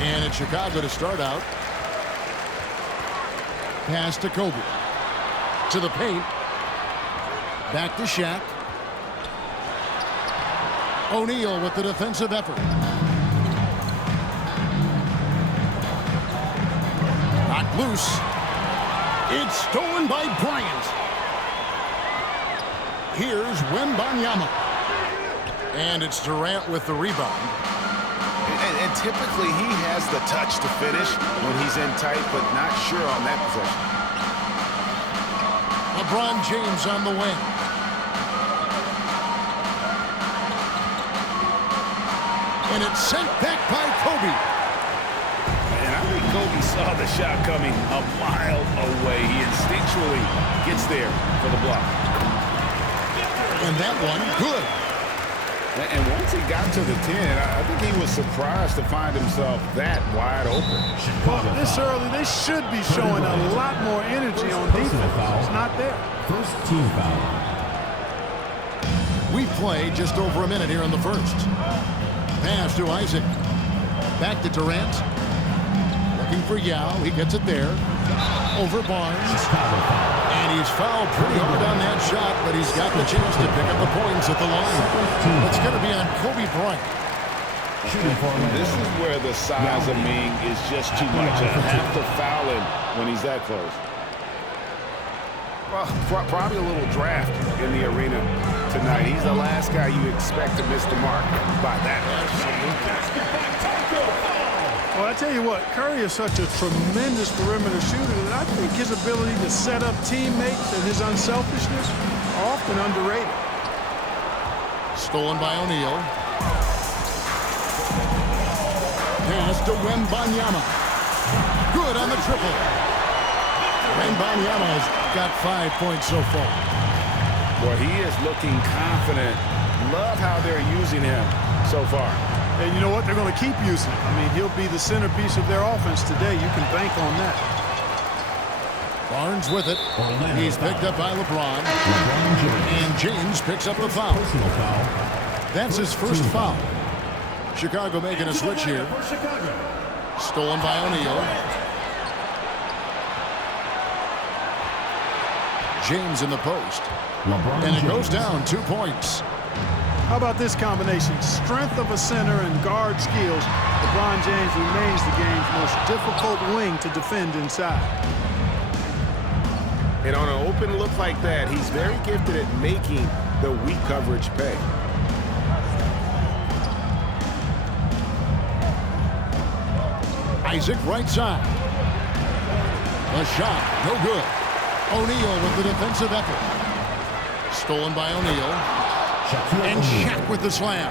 And it's Chicago to start out. Pass to Kobe. To the paint. Back to Shaq. O'Neal with the defensive effort. Not loose. It's stolen by Bryant. Here's Wembanyama. And it's Durant with the rebound. And typically he has the touch to finish when he's in tight, but not sure on that possession. LeBron James on the wing. And it's sent back by Kobe. And I think Kobe saw the shot coming a mile away. He instinctually gets there for the block. And that one, good. And once he got to the 10, I think he was surprised to find himself that wide open. Well, this early, they should be showing a lot more energy on defense. It's not there. First team foul. We play just over a minute here in the first. Pass to Isaac. Back to Durant. Looking for Yao. He gets it there. Over Barnes. And he's fouled pretty hard on that shot, but he's got the chance to pick up the points at the line. It's going to be on Kobe Bryant. This is where the size of Ming is just too much. I have to foul him when he's that close. Well, probably a little draft in the arena tonight. He's the last guy you expect to miss the mark by that much. Well, I tell you what, Curry is such a tremendous perimeter shooter that I think his ability to set up teammates and his unselfishness are often underrated. Stolen by O'Neal. Pass to Wembanyama. Good on the triple. Wembanyama has got 5 points so far. Well, he is looking confident. Love how they're using him so far. And you know what? They're going to keep using him. I mean, he'll be the centerpiece of their offense today. You can bank on that. Barnes with it. He's picked up by LeBron. And James picks up the foul. That's his first foul. Chicago making a switch here. Stolen by O'Neal. James in the post. And it goes down 2 points. How about this combination? Strength of a center and guard skills. LeBron James remains the game's most difficult wing to defend inside. And on an open look like that, he's very gifted at making the weak coverage pay. Isaac right side. A shot, no good. O'Neal with the defensive effort. Stolen by O'Neal. And Shaq with the slam.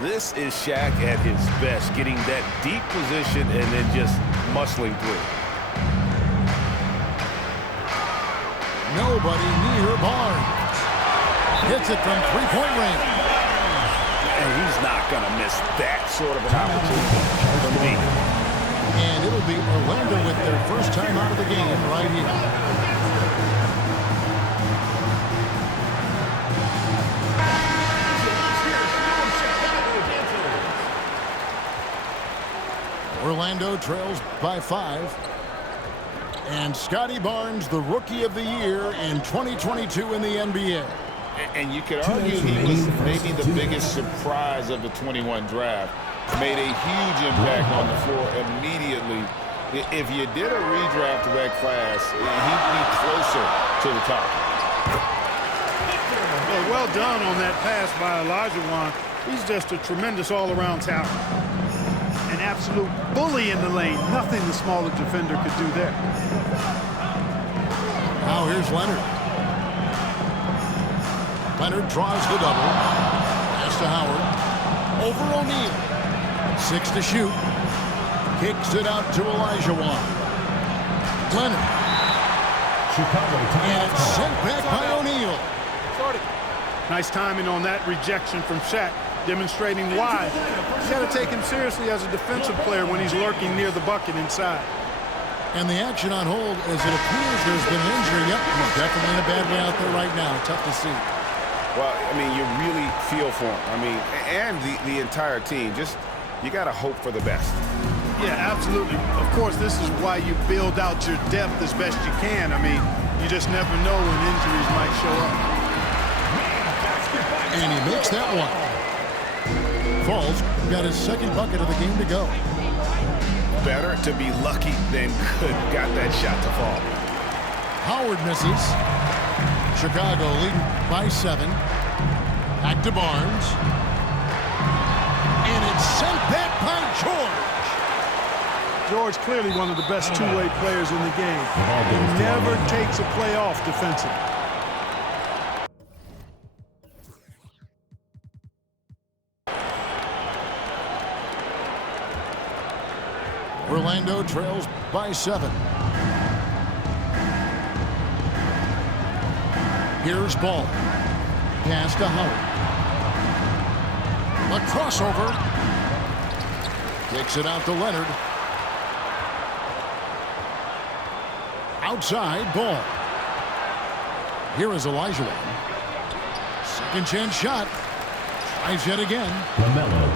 This is Shaq at his best, getting that deep position and then just muscling through. Nobody near Barnes. Hits it from three-point range. And he's not going to miss that sort of an opportunity from me. And it'll be Orlando with their first time out of the game right here. Orlando trails by 5. And Scotty Barnes, the Rookie of the Year in 2022 in the NBA. And you could argue he was maybe the biggest surprise of the 21 draft. Made a huge impact on the floor immediately. If you did a redraft of that class, he'd be closer to the top. Well done on that pass by Olajuwon. He's just a tremendous all-around talent. An absolute bully in the lane. Nothing the smaller defender could do there. Now here's Leonard. Leonard draws the double. Pass to Howard. Over O'Neal. 6 to shoot. Kicks it out to Olajuwon. Leonard. And it's sent back by O'Neal. Nice timing on that rejection from Shaq, demonstrating why. You got to take him seriously as a defensive player when he's lurking near the bucket inside. And the action on hold as it appears there's been an injury. Yep, he's definitely in a bad way out there right now. Tough to see. Well, I mean, you really feel for him. I mean, and the entire team. Just you got to hope for the best. Yeah, absolutely. Of course, this is why you build out your depth as best you can. I mean, you just never know when injuries might show up. And he makes that one. Falls got his second bucket of the game to go. Better to be lucky than good. Got that shot to fall. Howard misses. Chicago leading by 7. Back to Barnes. And it's sent back by George. George clearly one of the best two-way players in the game. He never takes a play off defensively. Orlando trails by 7. Here's Ball. Pass to Howard. A crossover. Kicks it out to Leonard. Outside, Ball. Here is Elijah. Second chance shot. Tries yet again.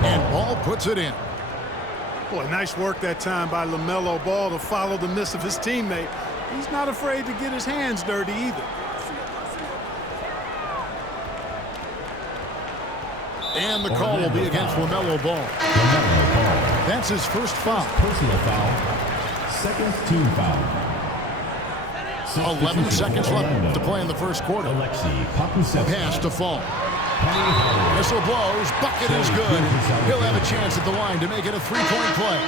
And Ball puts it in. Boy, nice work that time by LaMelo Ball to follow the miss of his teammate. He's not afraid to get his hands dirty either. And the call will be against LaMelo Ball. That's his first foul. Personal foul. Second team foul. 11 seconds left to play in the first quarter. Pass to Fall. Whistle blows. Bucket is good. He'll have a chance at the line to make it a three-point play.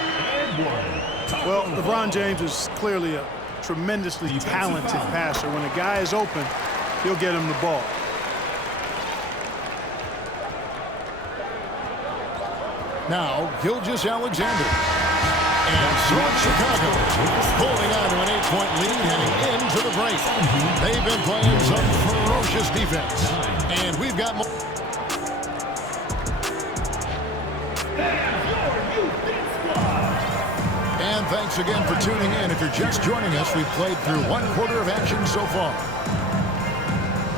Well, LeBron James is clearly a tremendously talented passer. When a guy is open, he'll get him the ball. Now, Gilgeous-Alexander. And so Chicago holding on to an 8-point lead heading into the break. They've been playing some ferocious defense. And we've got more. And thanks again for tuning in. If you're just joining us, we've played through one quarter of action so far.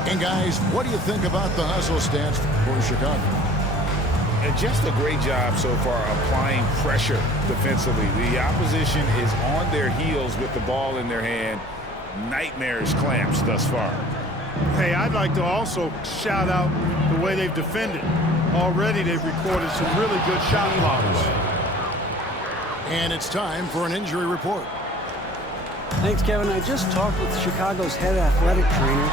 And guys, what do you think about the hustle stance for Chicago? And just a great job so far applying pressure defensively. The opposition is on their heels with the ball in their hand. Nightmarish clamps thus far. Hey, I'd like to also shout out the way they've defended. Already they've recorded some really good shot blocks. And it's time for an injury report. Thanks, Kevin. I just talked with Chicago's head athletic trainer.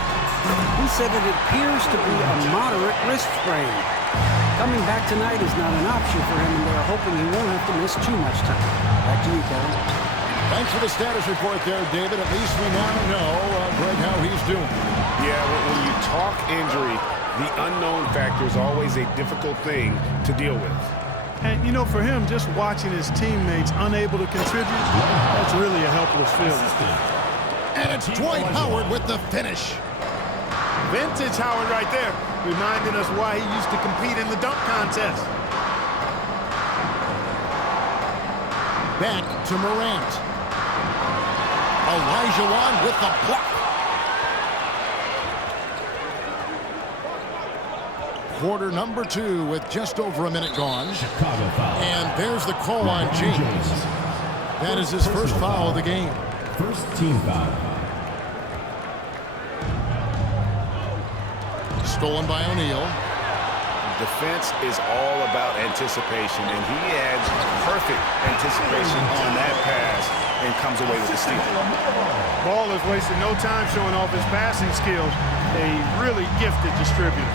He said it appears to be a moderate wrist sprain. Coming back tonight is not an option for him, and they're hoping he won't have to miss too much time. Back to you, Kevin. Thanks for the status report there, David. At least we now know, Greg, how he's doing. Yeah, when you talk injury, the unknown factor is always a difficult thing to deal with. And, you know, for him, just watching his teammates unable to contribute, that's really a helpless feeling. And it's Dwight Howard with the finish. Vintage Howard right there, reminding us why he used to compete in the dunk contest. Back to Morant. Olajuwon with the block. Quarter number 2 with just over a minute gone. And there's the call on James. That is his first foul of the game. First team foul. Stolen by O'Neal. Defense is all about anticipation, and he adds perfect anticipation on that pass and comes away with the steal. Ball has wasted no time showing off his passing skills. A really gifted distributor.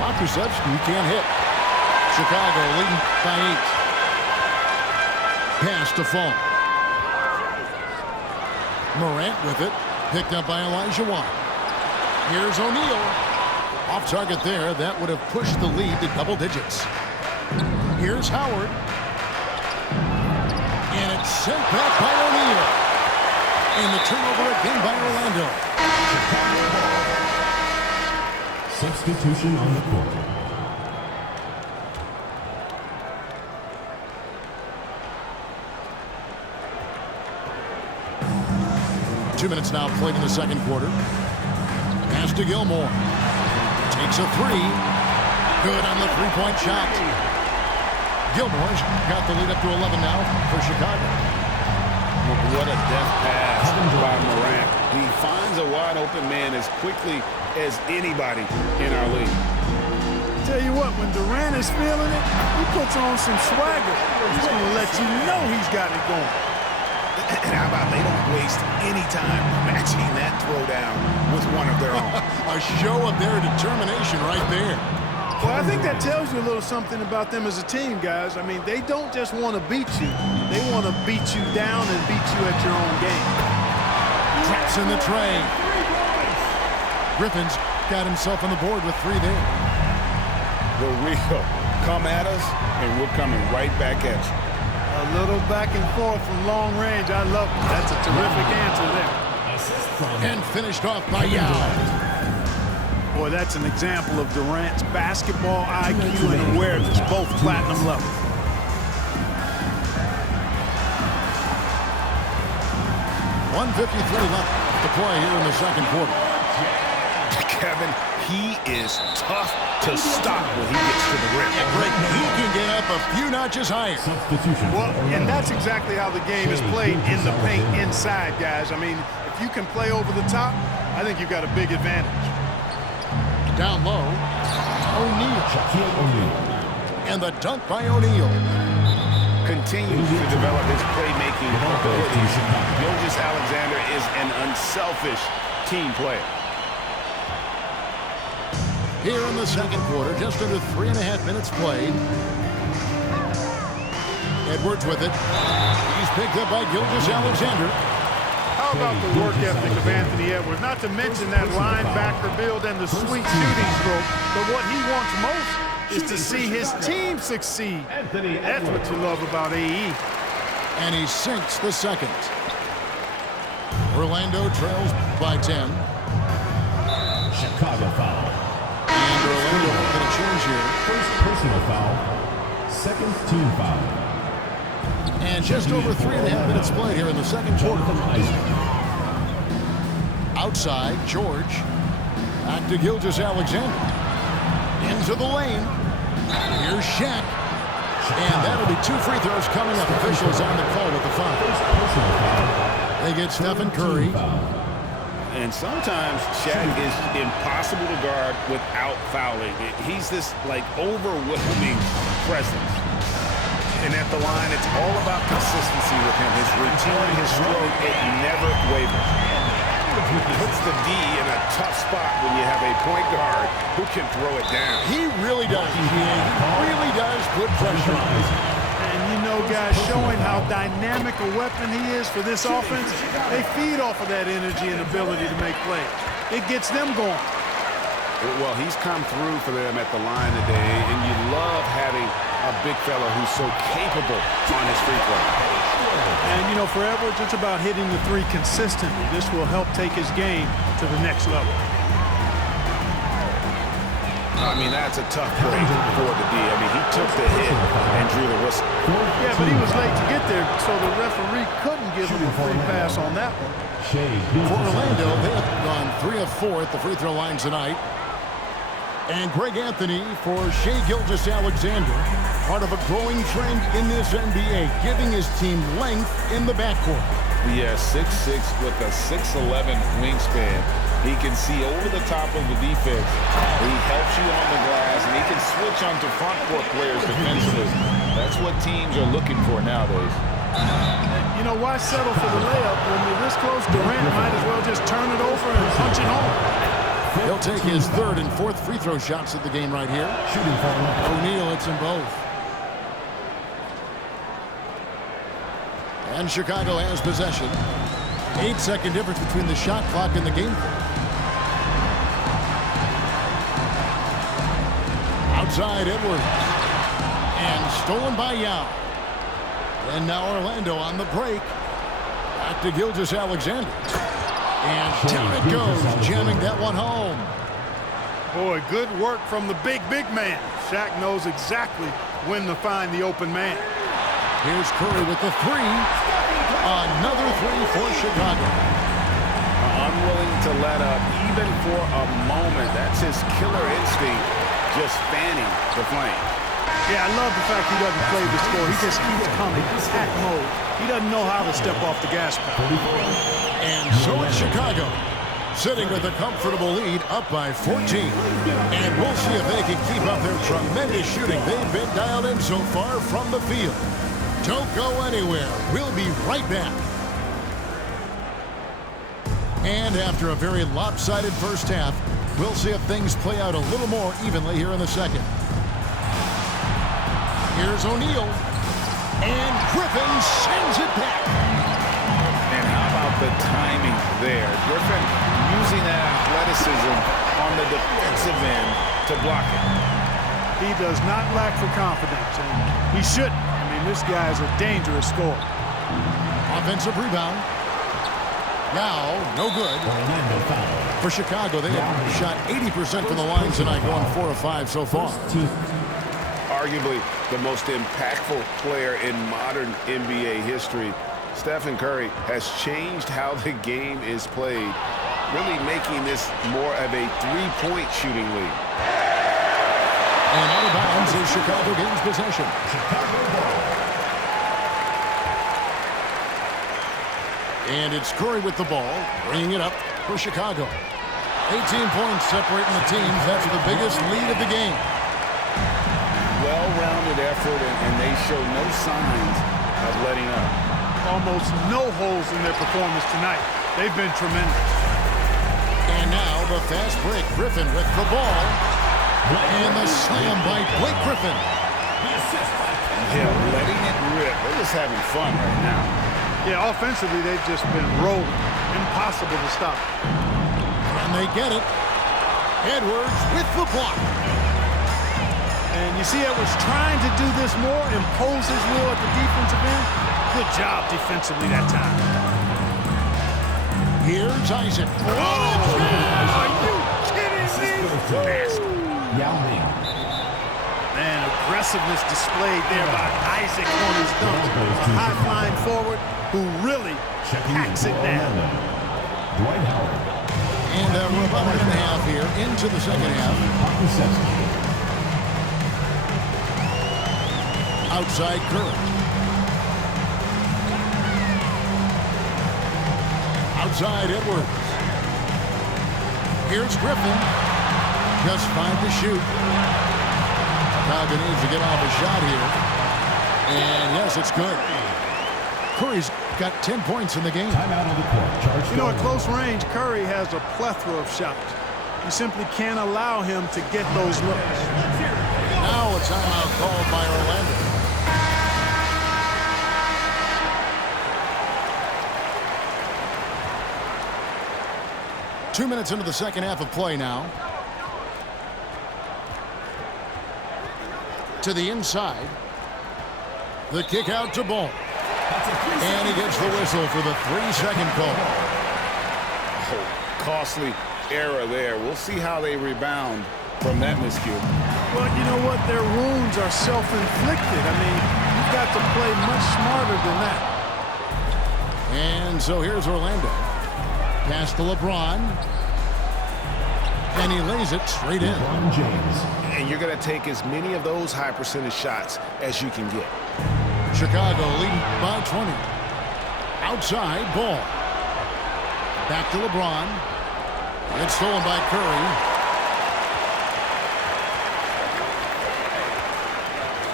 Pokusevski, he can't hit. Chicago leading by 8. Pass to Fall. Morant with it. Picked up by Olajuwon. Here's O'Neal. Off target there. That would have pushed the lead to double digits. Here's Howard. And it's sent back by O'Neal. And the turnover again by Orlando. Substitution on the court. Two minutes now played in the second quarter. Pass to Gilmore. Takes a 3. Good on the three-point shot. Gilmore's got the lead up to 11 now for Chicago. What a deft pass by Morant. He finds a wide open man as quickly as anybody in our league. Tell you what, when Durant is feeling it, he puts on some swagger. He's going to let you know he's got it going. And how about they don't waste any time matching that throwdown with one of their own. A show of their determination right there. Well, I think that tells you a little something about them as a team, guys. I mean, they don't just want to beat you. They want to beat you down and beat you at your own game. Traps in the tray. Griffin's got himself on the board with 3 there. The real come at us, and we're coming right back at you. A little back and forth from long range. I love it. That's a terrific answer there. And finished off by Yao. Boy, that's an example of Durant's basketball IQ and awareness, both platinum level. .153 left to play here in the second quarter. Kevin, he is tough to stop when he gets to the rim. He can get up a few notches higher. Well, and that's exactly how the game is played in the paint inside, guys. I mean, if you can play over the top, I think you've got a big advantage. Down low, O'Neal. And the dunk by O'Neal. Continues to develop his playmaking abilities. Gilgeous-Alexander is an unselfish team player. Here in the second quarter, just under 3.5 minutes played. Edwards with it. He's picked up by Gilgeous-Alexander. How about the work ethic of Anthony Edwards? Not to mention that linebacker build and the sweet shooting stroke. But what he wants most is to see his team succeed. That's what you love about AE. And he sinks the second. Orlando trails by 10. Chicago foul. And Orlando going to change here. First personal foul. Second team foul. And just over 3.5 minutes played here in the second quarter. Outside, George. Back to Gilgeous-Alexander. Into the lane. Here's Shaq. And that'll be 2 free throws coming up. Officials on the call with the foul. They get Stephen Curry. And sometimes Shaq is impossible to guard without fouling. He's this, like, overwhelming presence. And at the line, it's all about consistency with him. His routine, his stroke, it never wavers. Puts the D in a tough spot when you have a point guard who can throw it down. He really does, He really does put pressure on him. And you know, guys, showing how dynamic a weapon he is for this offense, they feed off of that energy and ability to make plays. It gets them going. Well, he's come through for them at the line today, and you love having a big fella who's so capable on his free throw. And, you know, for Edwards, it's about hitting the 3 consistently. This will help take his game to the next level. I mean, that's a tough break for the D. I mean, he took the hit and drew the whistle. Yeah, but he was late to get there, so the referee couldn't give him a free pass on that one. For Orlando, they have gone 3 of 4 at the free throw line tonight. And Greg Anthony for Shai Gilgeous-Alexander, part of a growing trend in this NBA, giving his team length in the backcourt. Yeah, 6'6" with a 6'11" wingspan. He can see over the top of the defense. He helps you on the glass, and he can switch onto front court players defensively. That's what teams are looking for nowadays. You know, why settle for the layup when you're this close? Durant might as well just turn it over and punch it home. He'll take his 3rd and 4th free throw shots of the game right here. Shooting for O'Neal hits them both. And Chicago has possession. 8-second difference between the shot clock and the game clock. Outside Edwards. And stolen by Yao. And now Orlando on the break. Back to Gilgeous-Alexander. And down it goes, jamming that one home. Boy, good work from the big man. Shaq knows exactly when to find the open man. Here's Curry with the 3. Another 3 for Chicago. Unwilling to let up even for a moment. That's his killer instinct, just fanning the flame. Yeah, I love the fact he doesn't play the score. He just keeps coming, attack mode. He doesn't know how to step off the gas pedal. And so it's Chicago, sitting with a comfortable lead, up by 14. And we'll see if they can keep up their tremendous shooting they've been dialed in so far from the field. Don't go anywhere. We'll be right back. And after a very lopsided first half, we'll see if things play out a little more evenly here in the second. Here's O'Neal. And Griffin sends it back. And how about the timing there? Griffin using that athleticism on the defensive end to block it. He does not lack for confidence, and he shouldn't. I mean, this guy is a dangerous scorer. Offensive rebound. Now, no good. For Chicago, they have shot 80% from the line tonight, going 4 of 5 so far. Arguably the most impactful player in modern NBA history, Stephen Curry has changed how the game is played, really making this more of a three-point shooting league. And out of bounds as Chicago gains possession. And it's Curry with the ball, bringing it up for Chicago. 18 points separating the teams. That's the biggest lead of the game. Well-rounded effort, and they show no signs of letting up. Almost no holes in their performance tonight. They've been tremendous. And now the fast break. Griffin with the ball. And the slam by Blake Griffin. Yeah, letting it rip. They're just having fun right now. Yeah, offensively, they've just been rolling. Impossible to stop. And they get it. Edwards with the block. And you see Edwards trying to do this more, impose his will at the defensive end. Good job defensively that time. Here's Isaac. Oh, are you kidding me? Yao Ming. Man, aggressiveness displayed there by Isaac on his dunk. A high-flying forward who really hacks it down. Dwight Howard. And we're about a minute and a half here into the second half. Outside Curry. Outside Edwards. Here's Griffin. Just 5 to shoot. Chicago needs to get off a shot here. And yes, it's good. Curry's got 10 points in the game. Timeout on the court. You know, at close range, Curry has a plethora of shots. You simply can't allow him to get those looks. Now a timeout called by Orlando. Two minutes into the second half of play now. To the inside. The kick out to Ball. And he gets the whistle for the 3-second call. Oh, costly error there. We'll see how they rebound from that miscue. Well, you know what? Their wounds are self-inflicted. I mean, you've got to play much smarter than that. And so here's Orlando. Pass to LeBron. And he lays it straight in. LeBron James. And you're going to take as many of those high percentage shots as you can get. Chicago leading by 20. Outside, Ball. Back to LeBron. It's stolen by Curry.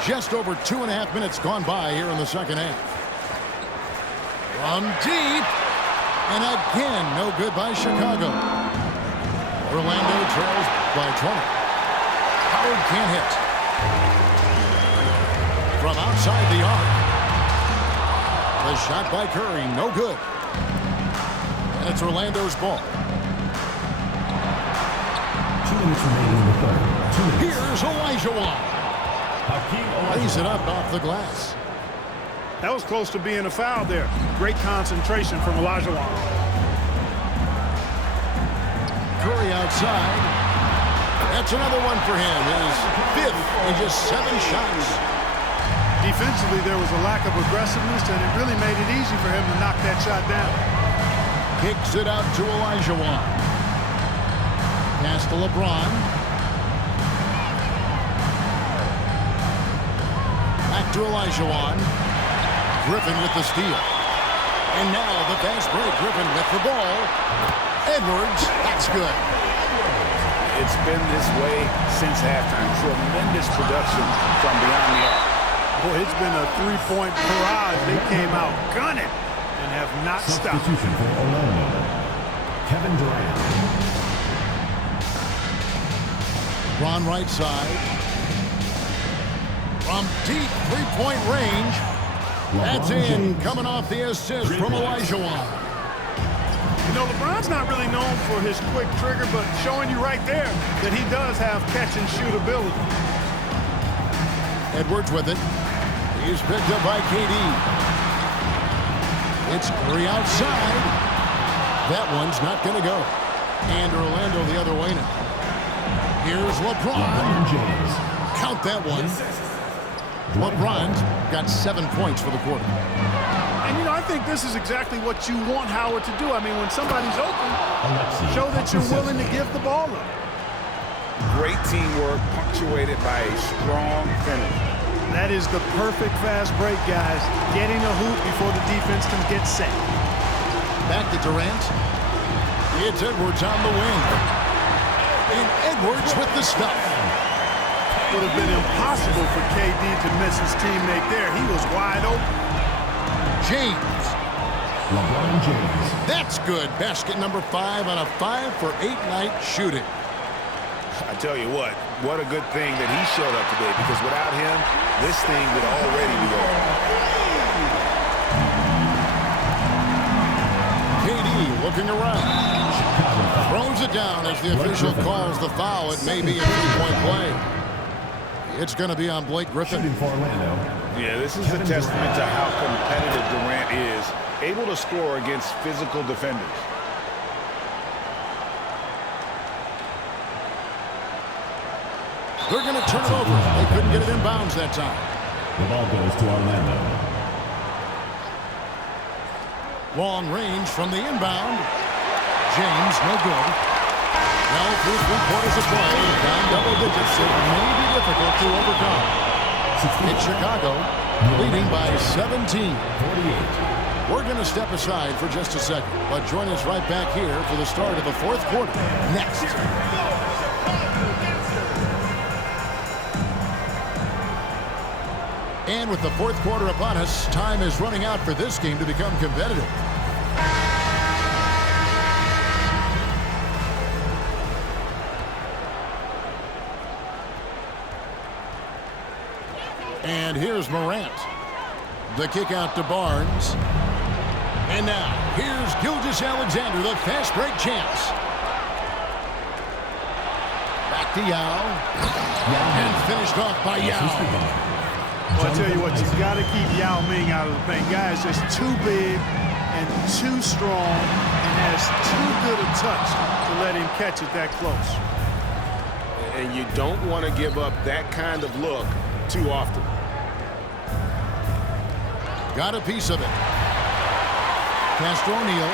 Just over 2.5 minutes gone by here in the second half. From deep. And again, no good by Chicago. Orlando trails by 20. Howard can't hit. From outside the arc. The shot by Curry, no good. And it's Orlando's ball. 2 minutes remaining in the third. 2 minutes. Here's Olajuwon. Lays it up off the glass. That was close to being a foul there. Great concentration from Olajuwon. Curry outside. That's another one for him. His 5th in just 7 shots. Defensively, there was a lack of aggressiveness, and it really made it easy for him to knock that shot down. Kicks it out to Olajuwon. Pass to LeBron. to Olajuwon. Griffin with the steal. And now the fast break. Griffin with the ball. Edwards, that's good. It's been this way since halftime. Tremendous production from beyond the arc. Boy, it's been a three-point barrage. They came out gunning and have not stopped. Substitution for Orlando, Kevin Durant. Ron right side. From deep three-point range. That's in, coming off the assist from Olajuwon. You know, LeBron's not really known for his quick trigger, but showing you right there that he does have catch-and-shoot ability. Edwards with it. He's picked up by KD. It's Curry outside. That one's not going to go. And Orlando the other way now. Here's LeBron. James. Count that one. LeBron's got 7 points for the quarter. And, you know, I think this is exactly what you want Howard to do. I mean, when somebody's open, show that you're willing to give the ball up. Great teamwork punctuated by a strong finish. That is the perfect fast break, guys. Getting a hoop before the defense can get set. Back to Durant. It's Edwards on the wing. And Edwards with the stuff. Would have been impossible for KD to miss his teammate there. He was wide open. James. LeBron James. That's good. Basket number 5 on a 5-for-8 night shooting. I tell you what a good thing that he showed up today, because without him, this thing would already be over. KD looking around. Throws it down as the official calls the foul. It may be a three-point play. It's going to be on Blake Griffin. Shooting for Orlando. Yeah, this is a testament to how competitive Durant is, able to score against physical defenders. They're going to turn it over. They couldn't get it in bounds that time. The ball goes to Orlando. Long range from the inbound. James, no good. Now through 3/4 of play, down double digits. It may be difficult to overcome. It's Chicago leading by 17. 48. We're going to step aside for just a second, but join us right back here for the start of the fourth quarter. Next. And with the fourth quarter upon us, time is running out for this game to become competitive. And here's Morant. The kick out to Barnes. And now, here's Gilgeous-Alexander, the fast break champs. Back to Yao. And finished off by Yao. Well, I tell you what, you've got to keep Yao Ming out of the paint. Guy is just too big and too strong and has too good a touch to let him catch it that close. And you don't want to give up that kind of look too often. Got a piece of it. Castro O'Neal.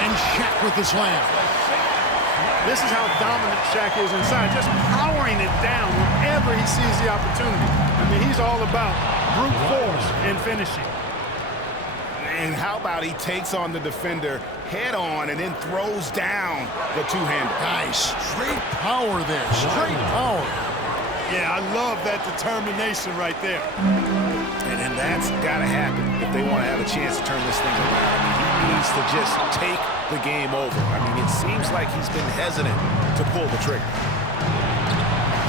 And Shaq with the slam. This is how dominant Shaq is inside, just powering it down whenever he sees the opportunity. I mean, he's all about brute force and finishing. And how about he takes on the defender head on and then throws down the two-hander. Nice straight power there, straight power. Yeah, I love that determination right there. And that's got to happen if they want to have a chance to turn this thing around. I mean, he needs to just take the game over. I mean, it seems like he's been hesitant to pull the trigger.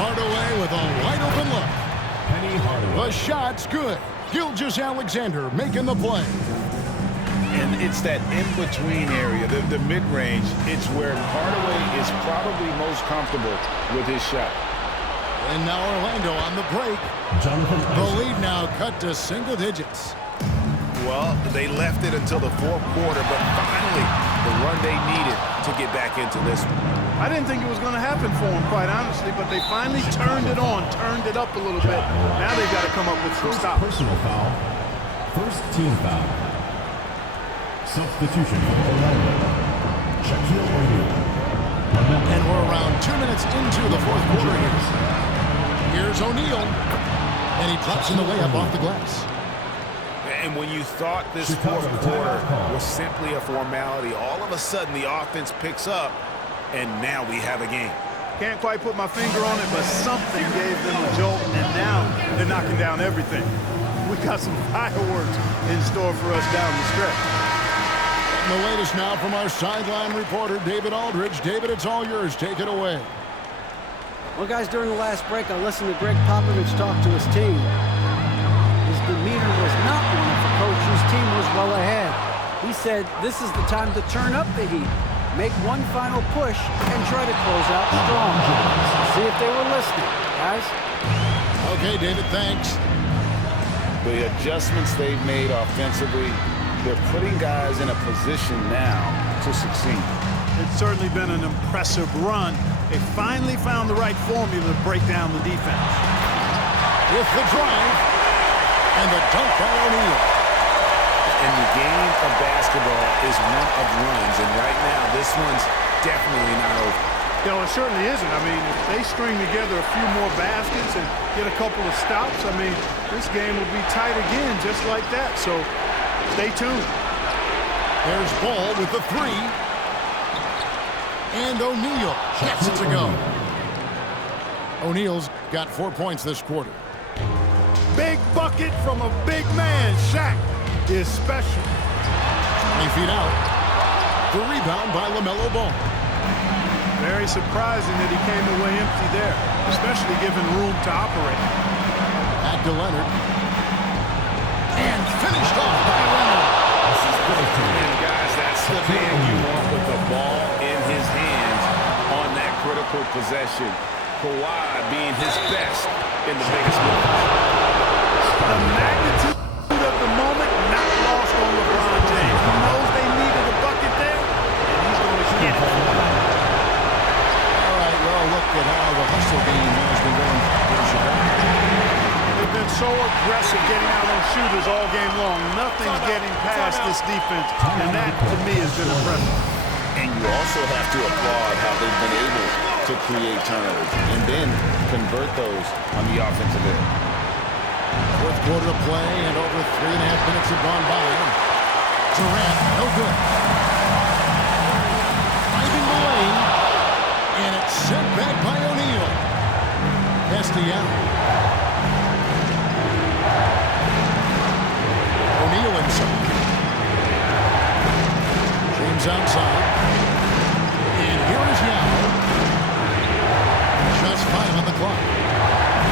Hardaway with a wide open look. Penny Hardaway. The shot's good. Gilgeous-Alexander making the play. And it's that in-between area, the mid-range. It's where Hardaway is probably most comfortable with his shot. And now Orlando on the break. The lead now cut to single digits. Well, they left it until the fourth quarter, but finally the run they needed to get back into this one. I didn't think it was going to happen for them, quite honestly, but they finally turned it on, turned it up a little bit. Now they've got to come up with some stops. Personal foul. First team foul. Substitution for Orlando. Shaquille O'Neal. And we're around 2 minutes into the fourth quarter here. Here's O'Neal. And he drops in the layup off the glass. And when you thought this fourth quarter was simply a formality, all of a sudden the offense picks up, and now we have a game. Can't quite put my finger on it, but something gave them a jolt, and now they're knocking down everything. We got some fireworks in store for us down the stretch. And the latest now from our sideline reporter, David Aldridge. David, it's all yours. Take it away. Well, guys, during the last break, I listened to Greg Popovich talk to his team. His demeanor was not one of a coach whose team was well ahead. He said, this is the time to turn up the heat, make one final push, and try to close out strong. See if they were listening, guys. Okay, David, thanks. The adjustments they've made offensively, they're putting guys in a position now to succeed. It's certainly been an impressive run. They finally found the right formula to break down the defense. With the drive and the dunk by O'Neal. And the game of basketball is one of runs, and right now this one's definitely not over. No, it certainly isn't. I mean, if they string together a few more baskets and get a couple of stops, I mean, this game will be tight again just like that. So stay tuned. There's Ball with the three. And O'Neal gets it to go. O'Neal's got 4 points this quarter. Big bucket from a big man. Shaq is special. 20 feet out. The rebound by LaMelo Ball. Very surprising that he came away empty there, especially given room to operate. Back to Leonard. And finished off by Leonard. And guys, that's the man you want with the ball in his hands on that critical possession. Kawhi being his best in the biggest moments. The magnitude of the moment not lost on LeBron James. He knows they needed a bucket there, and he's going to get it. All right, well, look at how the hustle game has been going for Chicago. They've been so aggressive getting out on shooters all game long. Nothing's getting past this defense, and that, to me, has been impressive. And you also have to applaud how they've been able to create turnovers and then convert those on the offensive end. Fourth quarter of play, and over 3.5 minutes have gone by. Durant, no good. Driving the lane, and it's sent back by O'Neal. Castellano. O'Neal inside. James outside. And here is Yao. Just 5 on the clock.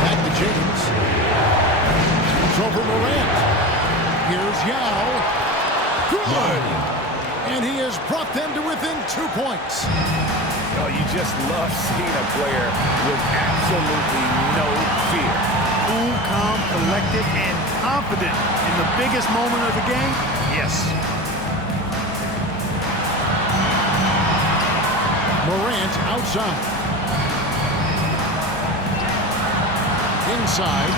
Back to James. Over Morant. Here's Yao. Good. And he has brought them to within 2 points. Oh, you just love seeing a player with absolutely no fear. Cool, calm, collected, and confident in the biggest moment of the game. Yes. Morant outside. Inside.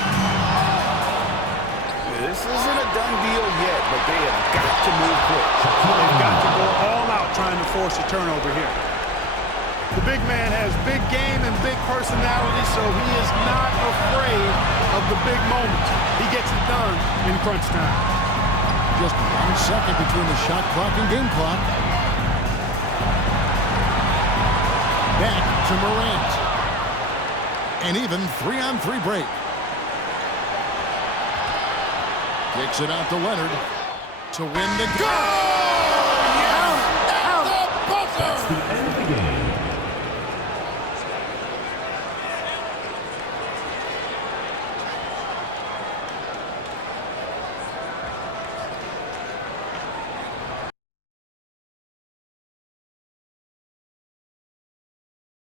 This isn't a done deal yet, but they have got to move quick. They've got to go all out trying to force a turnover here. The big man has big game and big personality, so he is not afraid of the big moments. He gets it done in crunch time. Just 1 second between the shot clock and game clock. Back to Morant. An even 3-on-3 break. Kicks it out to Leonard to win the game. That's the